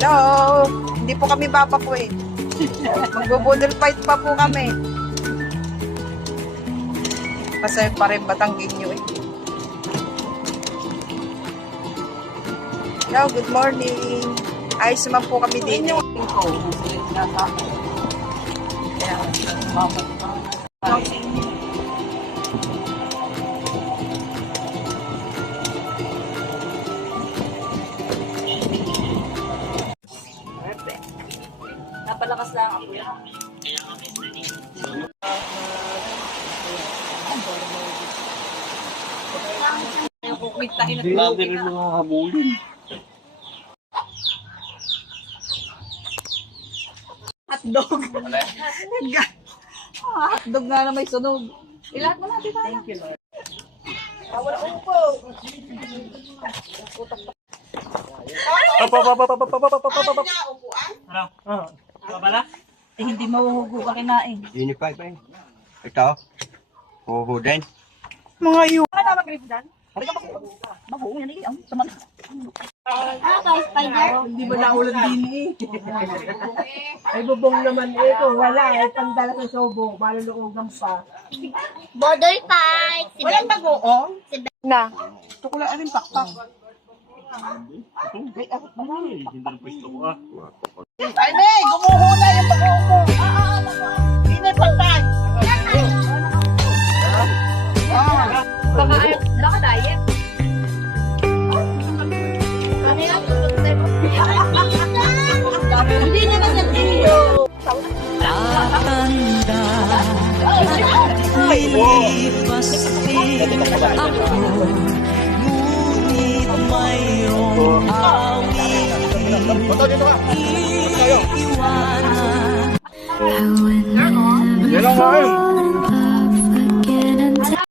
Hello! Hindi po kami babakwit. Magbubudol fight pa po kami. Kasi pa rin Batanggin nyo eh. Hello, good morning. Ayos naman po kami din. Napalakas lang ako. Lagi rin mga habulin. Hotdog. Hotdog nga na may sunog. Ilat mo natin tayo. Thank you, Lord. Wala upo. Ano? Babala? Eh, hindi mahuhugo ka kinain. Unify pa eh. Ito. Huhudin. Mga yun. Ano na mag-grip dyan? Mabuo yan eh. Ang tamang. Hindi mo naulan din eh. Ay bubong naman eh. Kung wala eh, pandala sa sobo. Maluluogan pa. Border fight. Si Walang bagoong? Na. Tukula rin pakpak. Ay, May! Gumuho na yung bagoong mo. Hindi pagtay. Baka diet. Hindi naman yan iyo. Tatanda lilipas din ako, ngunit mayroong awitin iiwanan. Yan lang nga eh.